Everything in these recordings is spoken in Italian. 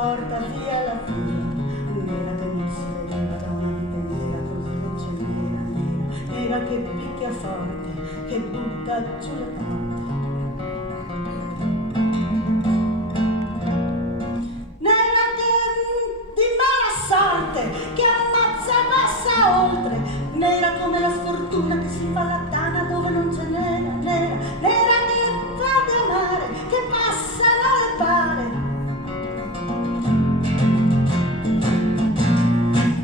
porta via la figlia, nera che non si vedeva davanti, nera così dolce, nera, nera, nera che picchia forte, che butta giù le carte. Nera che di mala sorte, che ammazza e passa oltre, nera come la sfortuna che si fa la tana dove non c'è nera, nera, nera che fa di amare, che passano le pare.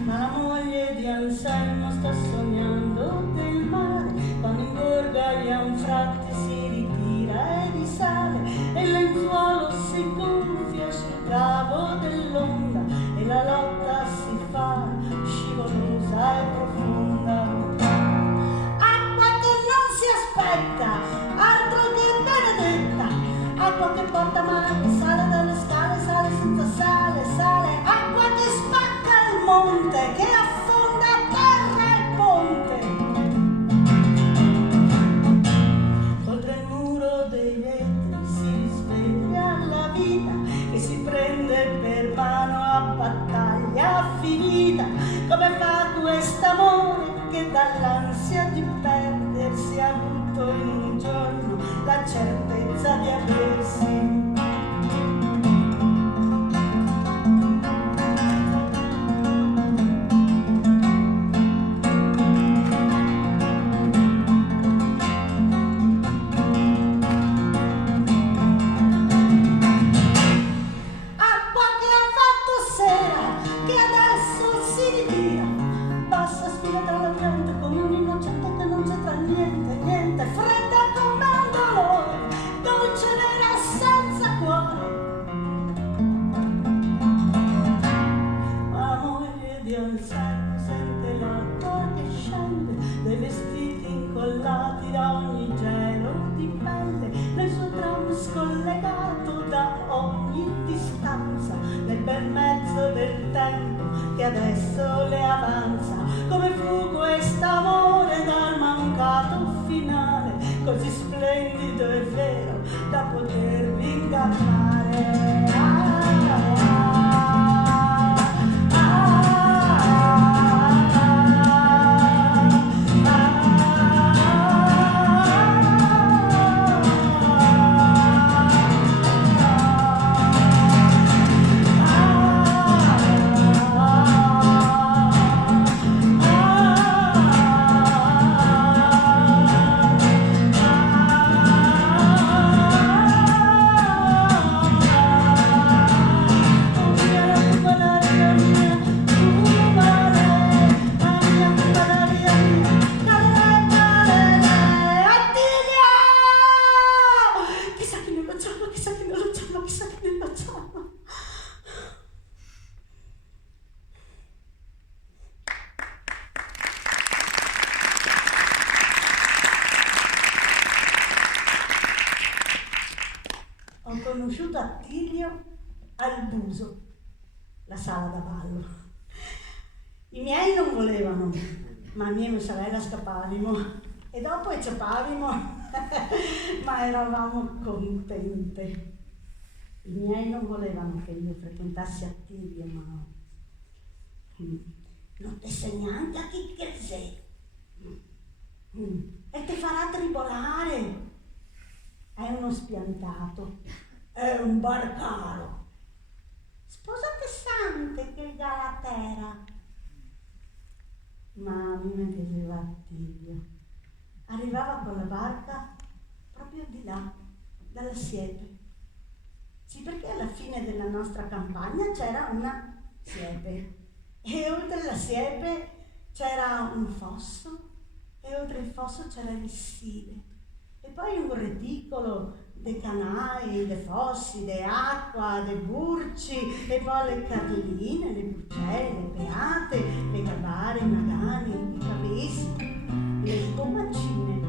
Ma la moglie di Anselmo sta sognando del mare, quando in gorga gli anfratti si ritira e risale, e il lenzuolo si gonfia sul cavo dell'onda, e la lotta si fa scivolosa e profonda. Acqua che non si aspetta, altro che benedetta, acqua che porta male, sale dalle scale, sale senza sale, sale, acqua che spacca il monte, che affonda terra e ponte. Oltre il muro dei vetri si risveglia la vita, che si prende per mano a battaglia finita. Come fa quest'amore che dall'ansia di perdersi ha avuto in un giorno la certezza di aversi. Acqua che ha fatto sera, che adesso si ritira, passa sfila tra la pianta come un innocente che non c'entra niente, niente, fredda come un dolore, dolce nera senza cuore. Ma la moglie di Anselmo sente l'acqua che scende, dei vestiti incollati da ogni gelo di pelle, nel suo tram scollegato da ogni distanza, nel bel mezzo del tempo che adesso le avanza. Come fu quest'amore dal mancato finale, così splendido e vero da potervi ingannare. Ho conosciuto Attilio al Buso, la sala da ballo. I miei non volevano, ma mia e mia sorella scappavimo e dopo ecciapavimo, ma eravamo contente. I miei non volevano che io frequentassi Attilio, ma non ti segnante a chi che sei e ti farà tribolare. È uno spiantato, è un barcaro. Sposate sante che il Galatera. Ma a me mi piaceva Attilio. Arrivava con la barca proprio di là, dalla siepe. Sì, perché alla fine della nostra campagna c'era una siepe e oltre la siepe c'era un fosso e oltre il fosso c'era il Sile e poi un reticolo dei canali, dei fossi, dei acqua, dei burci e poi le carline, le bucelle, le beate, le gabare, i magani, i cavesi, le scomancine.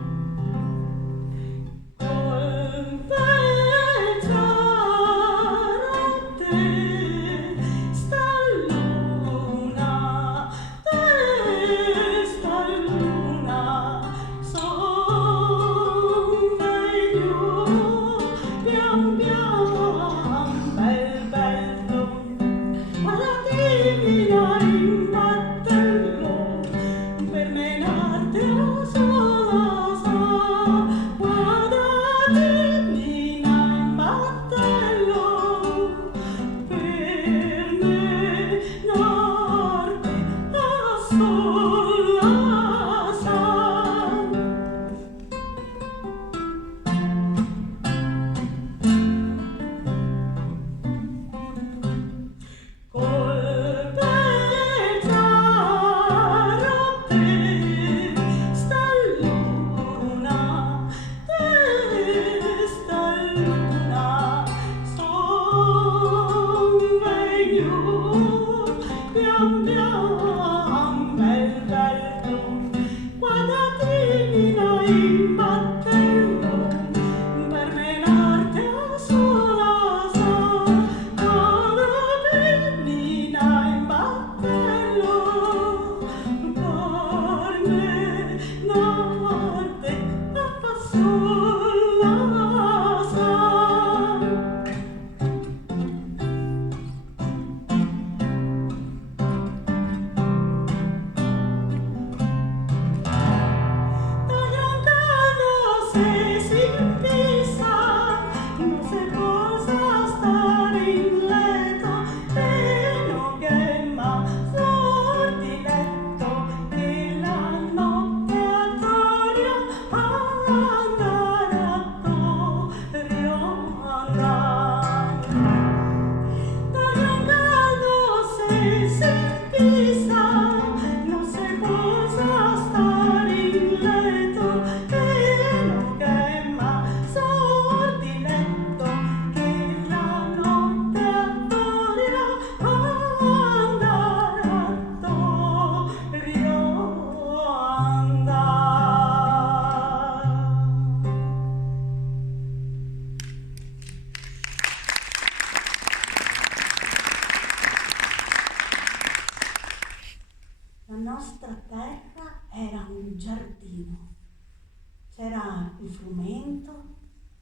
C'era il frumento,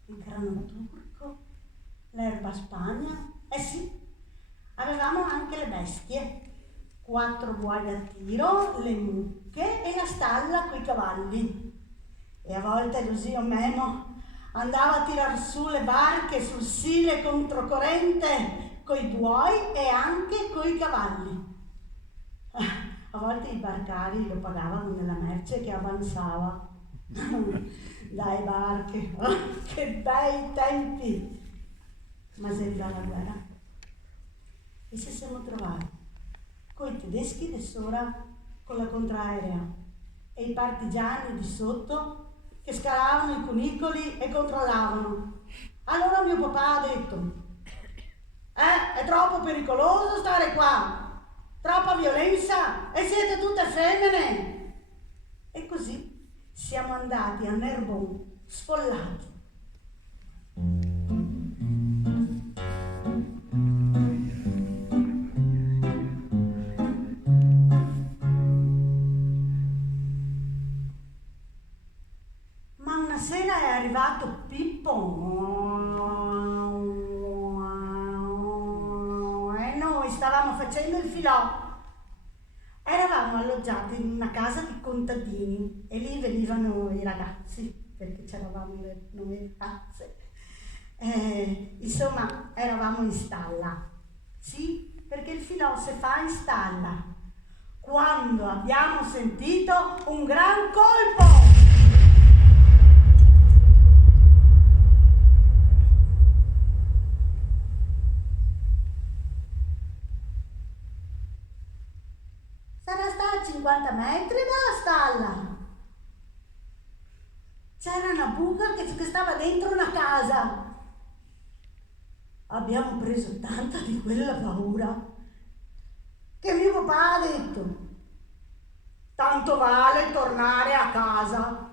il grano turco, l'erba spagna, sì, avevamo anche le bestie, 4 buoi da tiro, le mucche e la stalla coi cavalli. E a volte lo zio Memo andava a tirar su le barche sul Sile controcorrente coi buoi e anche coi cavalli. A volte i barcari lo pagavano nella merce che avanzava. Dai barche, che bei tempi! Ma si arriva la guerra e ci siamo trovati coi tedeschi di sopra con la contraerea e i partigiani di sotto che scalavano i cunicoli e controllavano. Allora mio papà ha detto: è troppo pericoloso stare qua, troppa violenza e siete tutte femmine. E così siamo andati a Narbonne sfollati. Ma una sera è arrivato Pippo e noi stavamo facendo il filò. Eravamo alloggiati in una casa di contadini e lì venivano i ragazzi, perché c'eravamo noi ragazze. Insomma, eravamo in stalla. Sì, perché il filò si fa in stalla. Quando abbiamo sentito un gran colpo! Sarà stato a 50 metri dalla stalla. C'era una buca che stava dentro una casa. Abbiamo preso tanta di quella paura che mio papà ha detto: tanto vale tornare a casa.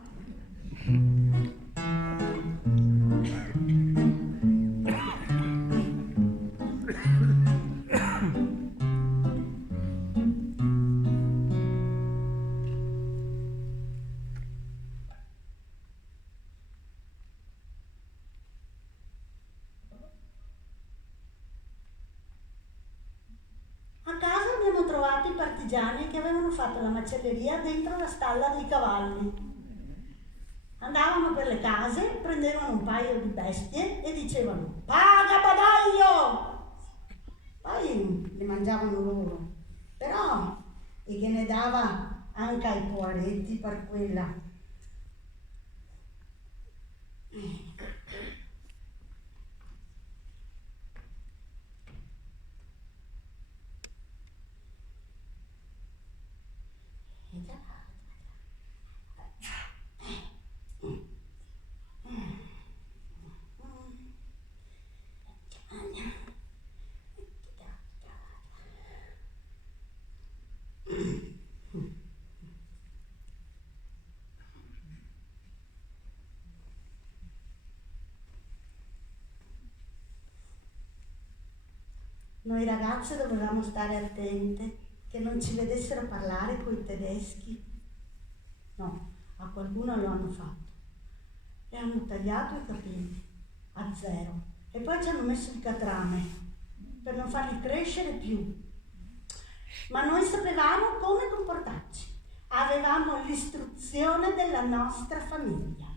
I partigiani che avevano fatto la macelleria dentro la stalla dei cavalli. Andavano per le case, prendevano un paio di bestie e dicevano: paga badaglio! Poi le mangiavano loro, però e che ne dava anche ai poveretti per quella. Noi ragazze dovevamo stare attente che non ci vedessero parlare coi tedeschi. No, a qualcuno lo hanno fatto. E hanno tagliato i capelli a 0 e poi ci hanno messo il catrame per non farli crescere più. Ma noi sapevamo come comportarci. Avevamo l'istruzione della nostra famiglia.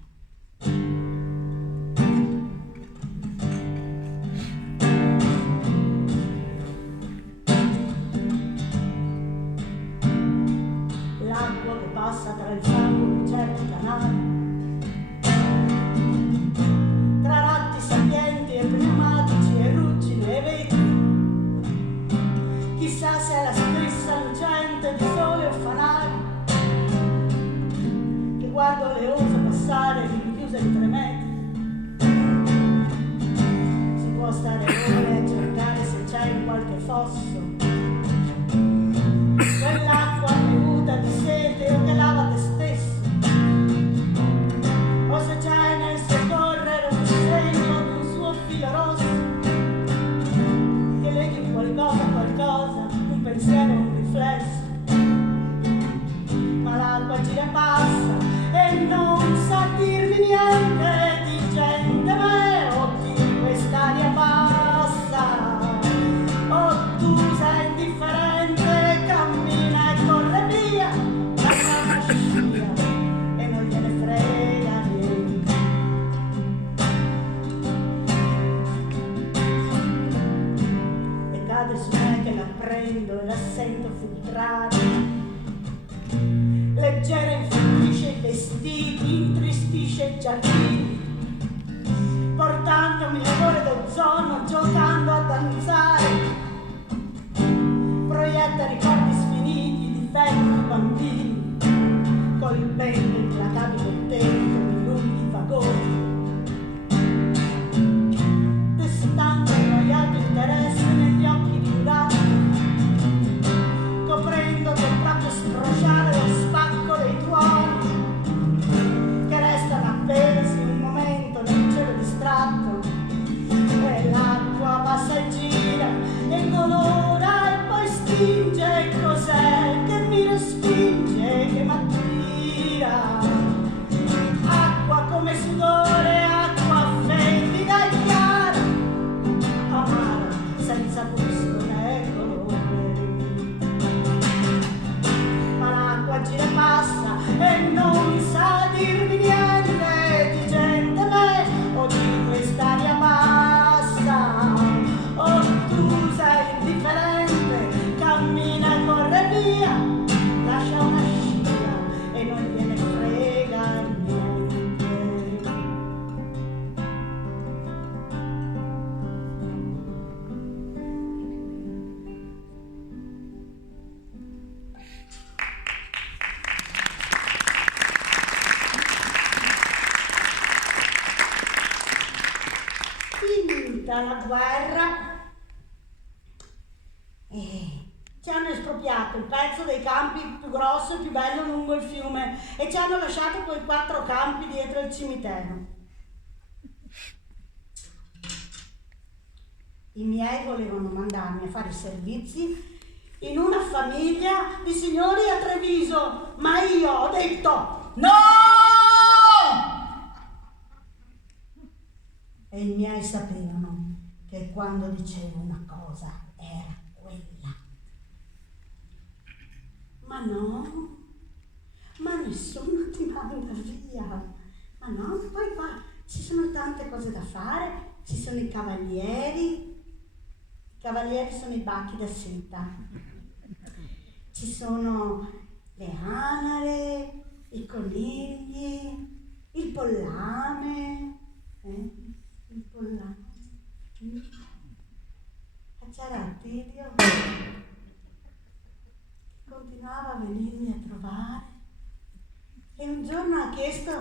L'acqua che passa tra il fango di certi canali, tra ratti sapienti e pneumatici e ruggine e vetri, chissà se è la stessa luce può stare ore a cercare se c'è in qualche fosso quell'acqua bevuta di sete o che lava te stesso, o se c'è nel suo correre un segno di un suo filo rosso che leghi qualcosa, un pensiero, un riflesso. Ma l'acqua gira e passa e non sa dirmi niente di gente o di quest'aria bassa. O tu sei indifferente, cammina e corre via, lascia una scia e non gliene frega niente. E cade su me che la prendo e la sento filtrare, leggera infittisce i vestiti, intristisce i giardini, portandomi l'odore d'ozono, giocando a danzare, proietta ricordi sfiniti di vecchi bambini, colpendo implacabile dentro i lunghi vagoni, destando annoiato interesse negli occhi di un gatto, coprendo col braccio scrociare lo spacco dei tuoni che restano appesi un momento nel cielo distratto, e l'acqua passa e gira e colora e poi stinge. Cos'è che mi respinge, che m'attira? Acqua come sudore, acqua fetida e chiara, amara senza gusto né colore. Gira e passa e non sa dirmi niente di gente me o di quest'aria bassa. O tu sei indifferente, cammina e corre via, lascia una scia e non gliene frega niente. Finita la guerra, ci hanno espropriato il pezzo dei campi più grosso e più bello lungo il fiume e ci hanno lasciato quei 4 campi dietro il cimitero. I miei volevano mandarmi a fare i servizi in una famiglia di signori a Treviso, ma io ho detto no! E i miei sapevano che quando dicevo una cosa era quella. Ma no, ma nessuno ti manda via. Ma no, poi qua ci sono tante cose da fare, ci sono i cavalieri sono i bacchi da seta, ci sono le anare, i conigli, il pollame, il pollame. C'era Attilio, continuava a venirmi a trovare e un giorno ha chiesto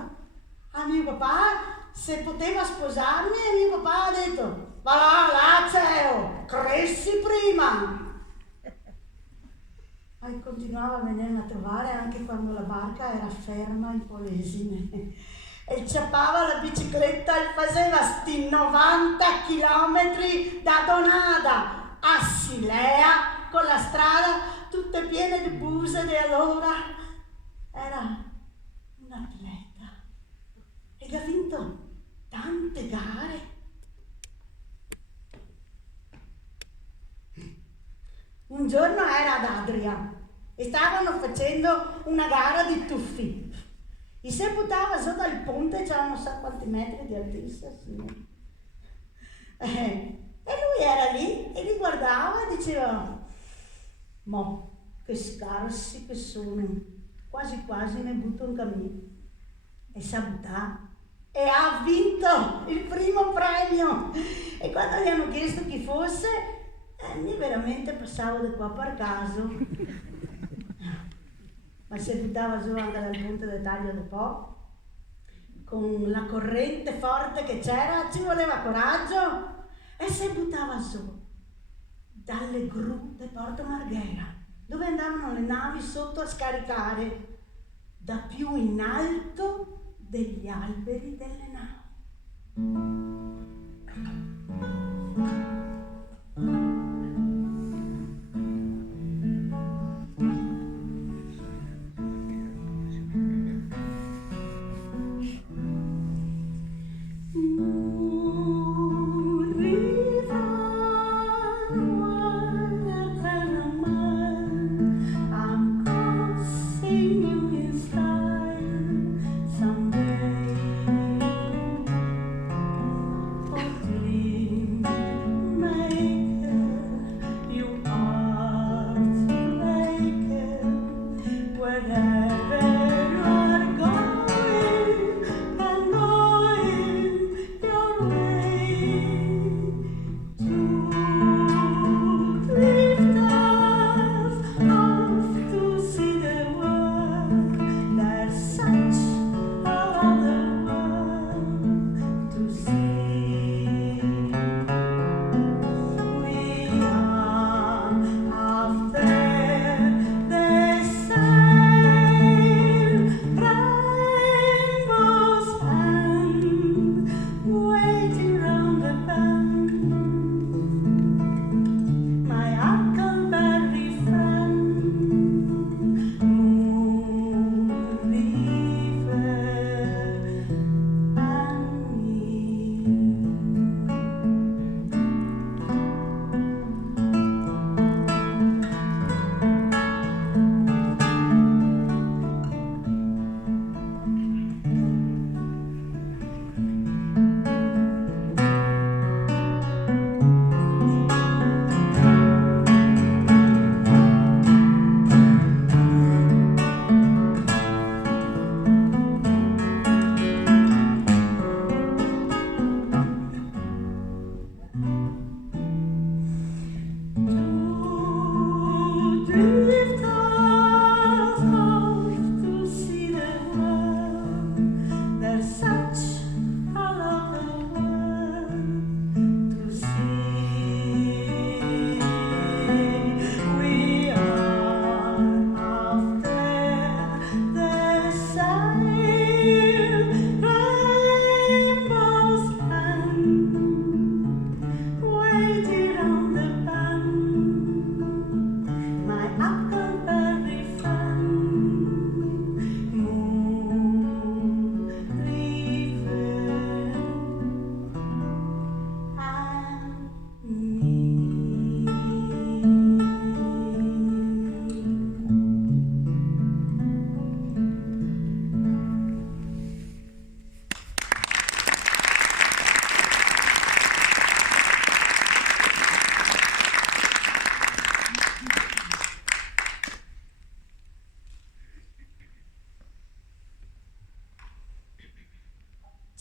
a mio papà se poteva sposarmi e mio papà ha detto va là, Ceo, cresci prima. E continuava a venirmi a trovare anche quando la barca era ferma in Polesine e ciappava la bicicletta e faceva sti 90 chilometri da Donada a Silea con la strada tutte piene di buse e allora era un atleta ed ha vinto tante gare. Un giorno era ad Adria e stavano facendo una gara di tuffi. E si buttava sotto il ponte, c'erano non so quanti metri di altezza. E lui era lì e li guardava e diceva mo che scarsi che sono, quasi quasi ne butto un cammino. E si buttava e ha vinto il primo premio. E quando gli hanno chiesto chi fosse, io veramente passavo di qua per caso. Ma si buttava giù anche dal ponte del Taglio de Po, con la corrente forte che c'era, ci voleva coraggio. e si buttava su dalle gru di Porto Marghera, dove andavano le navi sotto a scaricare da più in alto degli alberi delle navi.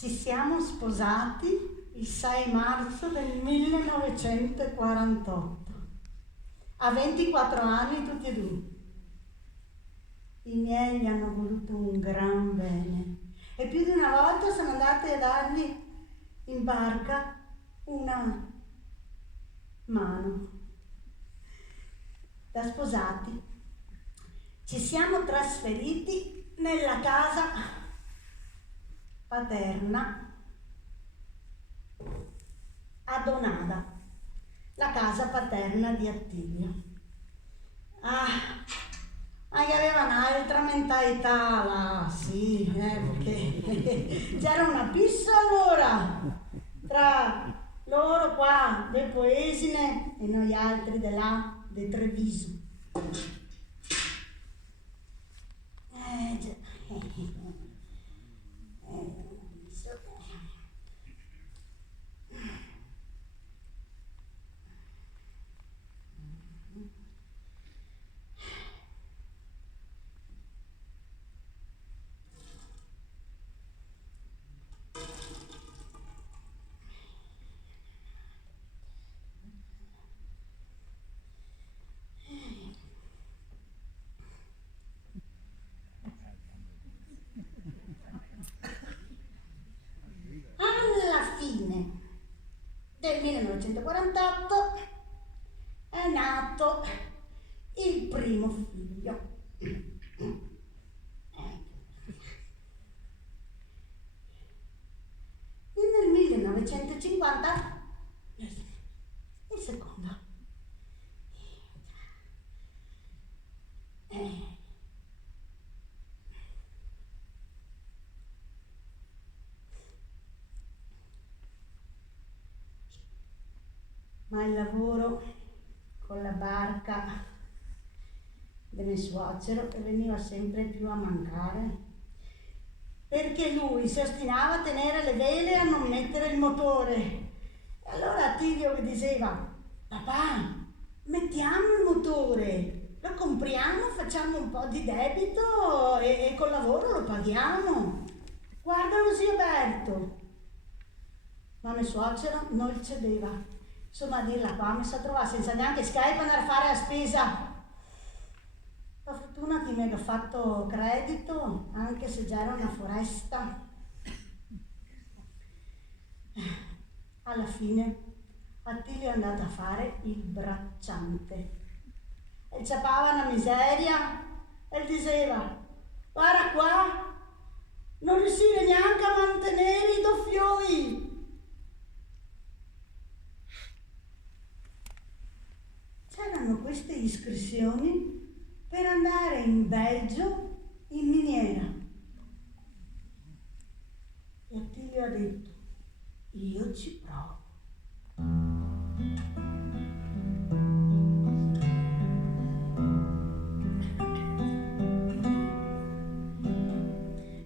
Ci siamo sposati il 6 marzo del 1948, a 24 anni tutti e due. I miei gli hanno voluto un gran bene e più di una volta sono andate a dargli in barca una mano. Da sposati ci siamo trasferiti nella casa paterna a Donada, la casa paterna di Attilio. Ma che aveva un'altra mentalità là, sì, perché c'era una pissa allora tra loro qua, de Poesine, e noi altri di là, di Treviso. 1948 è nato il primo figlio. E nel 1950 il secondo. Ma il lavoro con la barca del mio suocero veniva sempre più a mancare, perché lui si ostinava a tenere le vele e a non mettere il motore. E allora Attilio mi diceva: papà, mettiamo il motore, lo compriamo, facciamo un po' di debito e col lavoro lo paghiamo. Guardalo zio Berto. Ma mio suocero non cedeva. Insomma, a dirla qua mi sa trovare senza neanche Skype andare a fare la spesa. La fortuna che mi ha fatto credito, anche se già era una foresta. Alla fine Attilio è andato a fare il bracciante. E ciapava una miseria e diceva: guarda qua, non riuscire neanche a mantenere i doppioi. C'erano queste iscrizioni per andare in Belgio in miniera. E Attilio ha detto: io ci provo.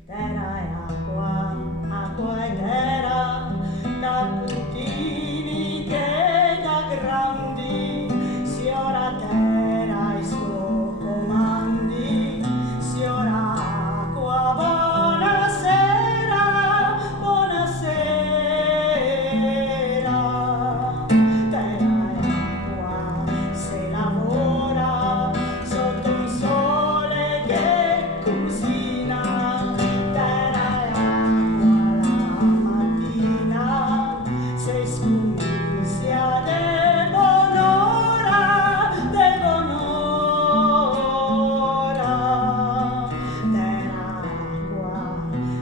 Terra e acqua, acqua e terra, da puttini che da grandi, si ora terra i suoi comandi, si ora acqua, buonasera, buonasera. Terra e acqua, se lavora sotto un sole che cucina, terra e acqua la mattina, se scumizia de buon'ora, terra acqua,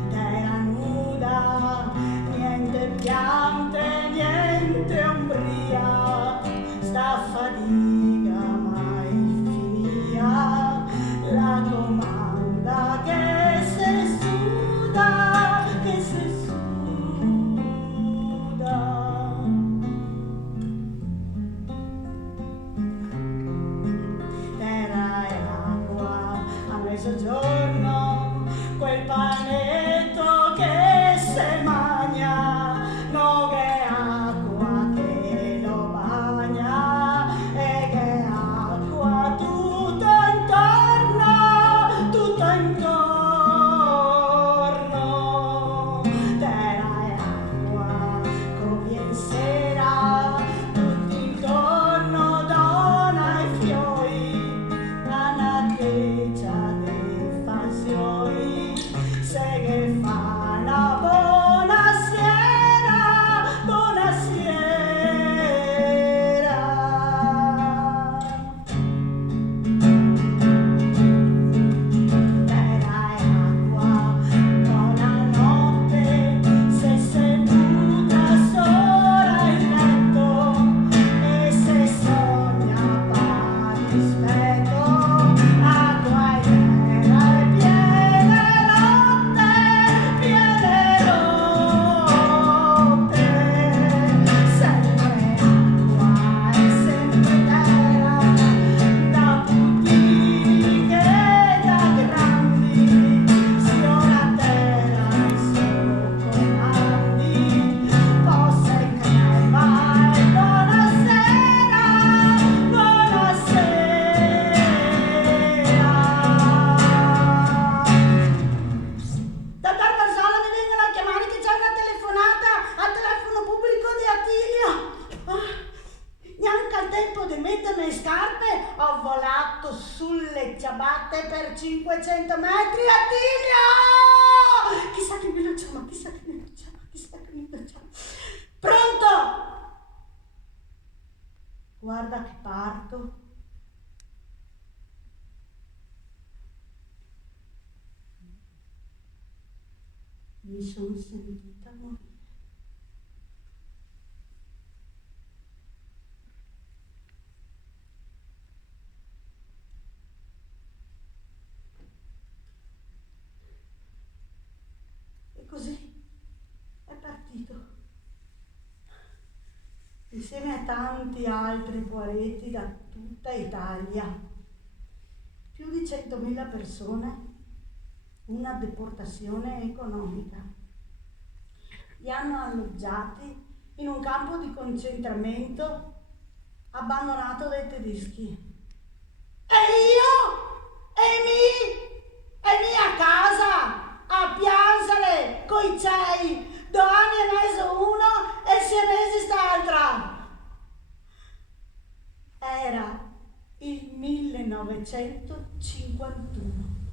terra nuda, niente piante, niente ombria, sta fatica mai finia, la comanda che se suda, che se suda. Terra e acqua, a mezzogiorno, quel panetto che se magna, no che acqua che lo bagna, e che acqua tutto intorno, tutto intorno. Terra e acqua, come in sera, tutti intorno, donna e fioi, una treccia dei fasioi, se che fa la buonasera, buonasera. Terra e acqua, buonanotte, se seduta sola in letto, e se sogna par rispetto, acqua e terra e piene rotte, sempre acqua e sempre terra, da puttini che da grandi, si ora terra i suoi comandi, possa e crema e buonasera, buonasera. Dottor Barzola, mi vengono a chiamare che c'è una telefonata al telefono pubblico di Attilio. Neanche al tempo di mettermi le scarpe ho volato sulle ciabatte per 500 metri. Attilio! Chissà che me lo chiama, chissà che me lo chiama, chissà che me lo chiama. Pronto? guarda che parto. Mi sono sentita morire. E così è partito, insieme a tanti altri poeti da tutta Italia, più di 100.000 persone, una deportazione economica. Li hanno alloggiati in un campo di concentramento abbandonato dai tedeschi. E io? E mi a casa a piangere coi cieli, 2 anni e mezzo uno e 6 mesi st'altra. Era il 1951.